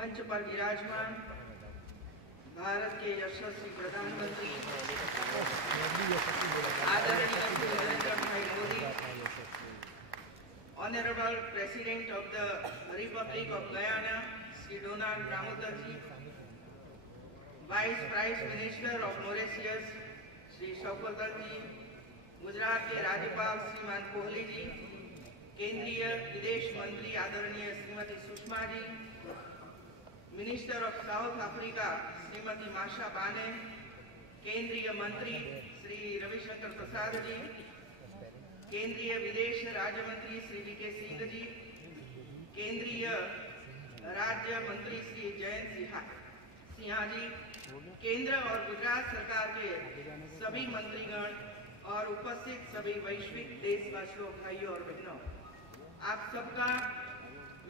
मंच पर विराजमान भारत के यशस्वी प्रधानमंत्री आदरणीय Shri Narendra Bhai Modi, honourable president of the republic of Guyana Shri Donald Ramotar ji, vice prime minister of Mauritius Shri Shaukat ji, Gujarat के राज्यपाल श्रीमान कोहली जी, केंद्रीय विदेश मंत्री आदरणीय Shrimati Sushma ji, minister of South Africa Shrimati Mashabane, केंद्रीय मंत्री श्री रविशंकर प्रसाद जी, केंद्रीय विदेश राज्य मंत्री श्री वी.के. सिंह जी, केंद्रीय राज्य मंत्री श्री जयंत सिन्हा जी, केंद्र और गुजरात सरकार के सभी मंत्रीगण और उपस्थित सभी वैश्विक देशवासियों, भाइयों और बहनों, आप सबका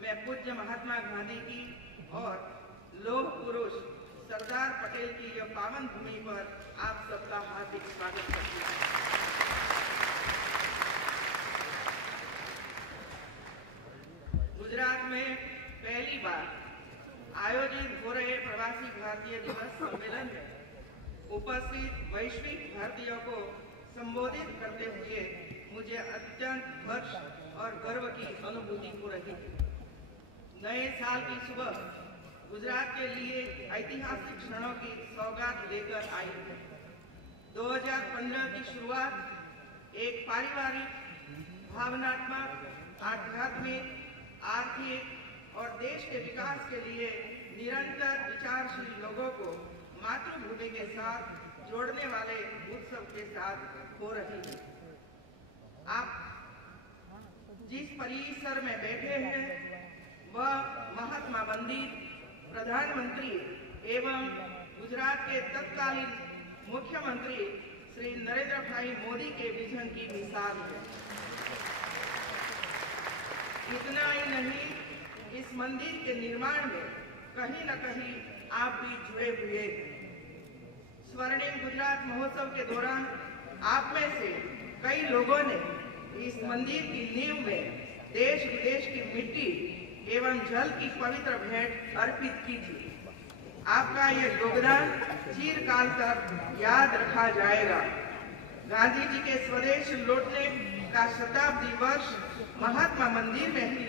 मैं पूज्य महात्मा गांधी की और लौह पुरुष सरदार पटेल की यह पावन भूमि पर आप सबका हार्दिक स्वागत करती हूँ। गुजरात में पहली बार आयोजित हो रहे प्रवासी भारतीय दिवस सम्मेलन में उपस्थित वैश्विक भारतीयों को संबोधित करते हुए मुझे अत्यंत हर्ष और गर्व की अनुभूति हो रही है। नए साल की सुबह गुजरात के लिए ऐतिहासिक क्षणों की सौगात लेकर आई है। 2015 की शुरुआत एक पारिवारिक, भावनात्मक, आध्यात्मिक, आर्थिक और देश के विकास के लिए निरंतर विचारशील लोगों को मातृभूमि के साथ जोड़ने वाले उत्सव के साथ हो रही है। आप जिस परिसर में बैठे हैं वह महात्मा मंदिर, प्रधानमंत्री एवं गुजरात के तत्कालीन मुख्यमंत्री श्री नरेंद्र भाई मोदी के विजन की मिसाल है। इतना ही नहीं, इस मंदिर के निर्माण में कहीं न कहीं आप भी जुड़े हुए हैं। स्वर्णिम गुजरात महोत्सव के दौरान आप में से कई लोगों ने इस मंदिर की नींव में देश विदेश की मिट्टी एवं जल की पवित्र भेंट अर्पित की थी। आपका यह योगदान चिरकाल तक याद रखा जाएगा। गांधी जी के स्वदेश लौटने का शताब्दी वर्ष महात्मा मंदिर में ही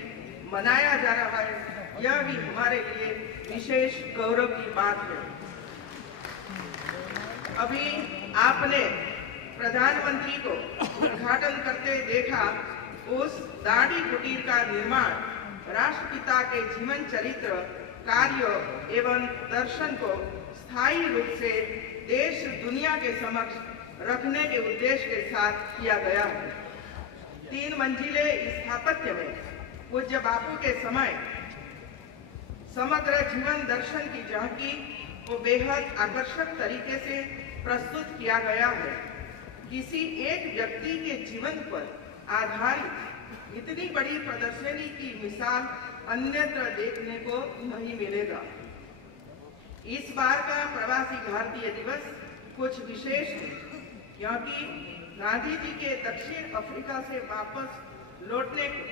मनाया जा रहा है, यह भी हमारे लिए विशेष गौरव की बात है। अभी आपने प्रधानमंत्री को उद्घाटन करते देखा। उस दाढ़ी कुटीर का निर्माण राष्ट्रपिता के जीवन चरित्र, कार्यों एवं दर्शन को स्थायी रूप से देश दुनिया के समक्ष रखने के उद्देश्य के साथ किया गया है। 3 मंजिले स्थापत्य में पूज्य बापू के समय समग्र जीवन दर्शन की झांकी को बेहद आकर्षक तरीके से प्रस्तुत किया गया है। किसी एक व्यक्ति के जीवन पर आधारित इतनी बड़ी प्रदर्शनी की मिसाल अन्यत्र देखने को नहीं मिलेगा। इस बार का प्रवासी भारतीय दिवस कुछ विशेष है, क्योंकि गांधी जी के दक्षिण अफ्रीका से वापस लौटने को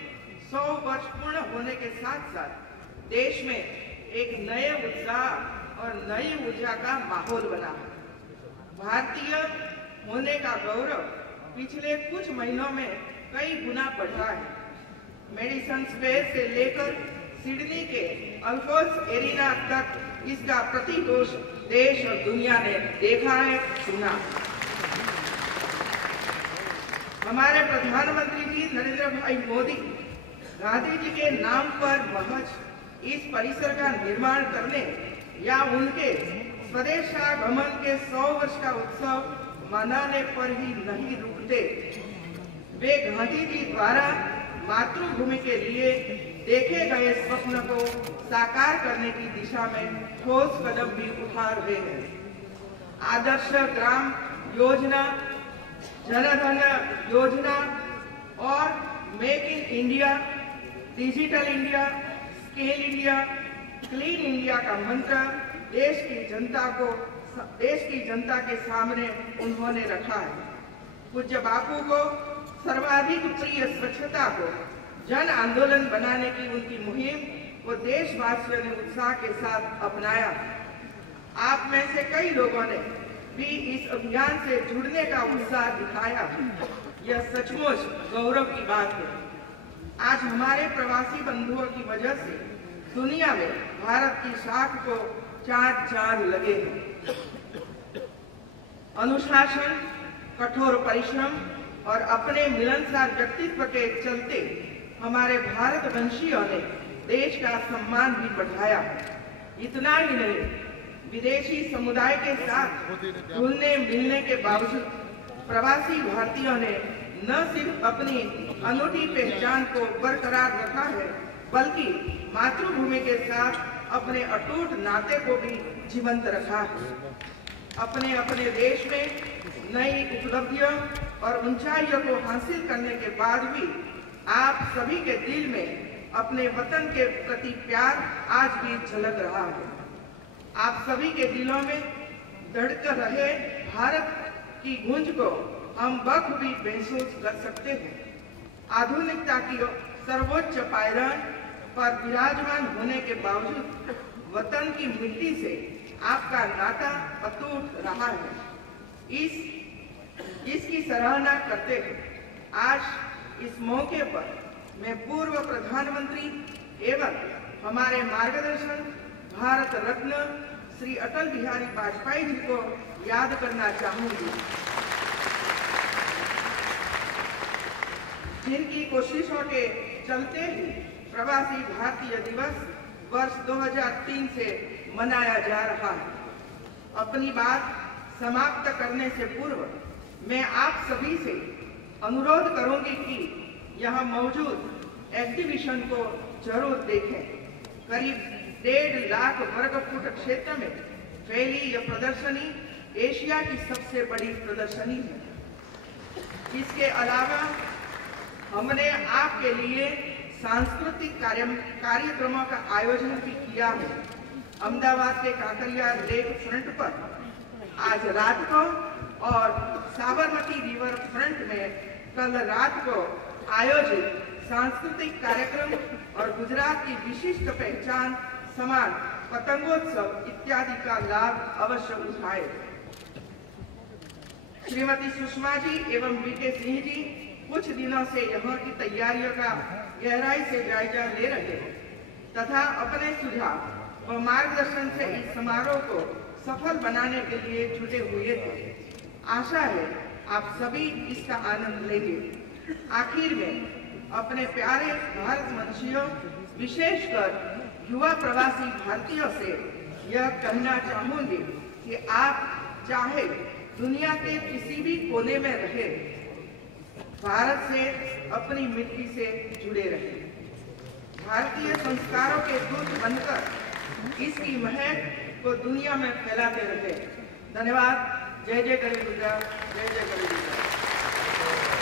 100 वर्ष पूर्ण होने के साथ साथ देश में एक नए उत्साह और नई ऊर्जा का माहौल बना है। भारतीय होने का गौरव पिछले कुछ महीनों में कई गुना बढ़ा है। मेडिसन स्क्वायर से लेकर सिडनी के अल्फोंस एरिना तक इसका प्रतिघोष देश और दुनिया ने देखा है, सुना। हमारे प्रधानमंत्री जी नरेंद्र भाई मोदी गांधी जी के नाम पर महज इस परिसर का निर्माण करने या उनके स्वदेशागमन के 100 वर्ष का उत्सव मनाने पर ही नहीं रुकते। वे गांधी जी द्वारा मातृभूमि के लिए देखे गए स्वप्न को साकार करने की दिशा में ठोस कदम भी उठा रहे हैं। आदर्श ग्राम योजना, जनधन योजना और make in India, digital India, scale India, clean India का मंत्र देश की जनता के सामने उन्होंने रखा है। पूज्य बापू को सर्वाधिक प्रिय स्वच्छता को जन आंदोलन बनाने की उनकी मुहिम वो देशवासियों ने उत्साह के साथ अपनाया। आप में से कई लोगों ने भी इस अभियान से जुड़ने का उत्साह दिखाया। यह सचमुच गौरव की बात है। आज हमारे प्रवासी बंधुओं की वजह से दुनिया में भारत की शाख को चार चांद लगे हैं। अनुशासन, कठोर परिश्रम और अपने मिलनसार व्यक्तित्व के चलते हमारे भारतवंशियों ने देश का सम्मान भी बढ़ाया। इतना ही नहीं, विदेशी समुदाय के साथ घुलने मिलने के बावजूद प्रवासी भारतीयों ने न सिर्फ अपनी अनूठी पहचान को बरकरार रखा है, बल्कि मातृभूमि के साथ अपने अटूट नाते को भी जीवंत रखा है। अपने अपने देश में नई उपलब्धियों और ऊंचाइयों को हासिल करने के बाद भी आप सभी के दिल में अपने वतन के प्रति प्यार आज भी झलक रहा है। आप सभी के दिलों में धड़क रहे भारत की गूंज को हम बखूबी महसूस कर सकते हैं। आधुनिकता की सर्वोच्च पायदान पर विराजमान होने के बावजूद वतन की मिट्टी से आपका नाता अटूट रहा है। इसकी सराहना करते हैं। आज इस मौके पर मैं पूर्व प्रधानमंत्री एवं हमारे मार्गदर्शन भारत रत्न श्री अटल बिहारी वाजपेयी जी को याद करना चाहूंगी, जिनकी कोशिशों के चलते ही प्रवासी भारतीय दिवस वर्ष 2003 से मनाया जा रहा है। अपनी बात समाप्त करने से पूर्व मैं आप सभी से अनुरोध करूंगी कि यहाँ मौजूद एग्जीबिशन को जरूर देखें। करीब 1.5 लाख वर्ग फुट क्षेत्र में फैली यह प्रदर्शनी एशिया की सबसे बड़ी प्रदर्शनी है। इसके अलावा हमने आपके लिए सांस्कृतिक कार्यक्रमों का आयोजन भी किया है। अहमदाबाद के कांकरिया लेक फ्रंट पर आज रात को और साबरमती रिवर फ्रंट में कल रात को आयोजित सांस्कृतिक कार्यक्रम और गुजरात की विशिष्ट पहचान समान पतंगोत्सव इत्यादि का लाभ अवश्य उठाए। श्रीमती सुषमा जी एवं वीके सिंह जी कुछ दिनों से यहाँ की तैयारियों का गहराई से जायजा ले रहे हैं तथा अपने सुझाव व मार्गदर्शन से इस समारोह को सफल बनाने के लिए जुटे हुए थे। आशा है आप सभी इसका आनंद लेंगे। आखिर में अपने प्यारे भारतवंशियों, विशेषकर युवा प्रवासी भारतीयों से यह कहना चाहूंगी कि आप चाहे दुनिया के किसी भी कोने में रहे, भारत से अपनी मिट्टी से जुड़े रहे। भारतीय संस्कारों के दूत बनकर इसकी महक को दुनिया में फैलाते रहे। धन्यवाद। जय जय गरीब गुजरात, जय जय गरीब गुजरात।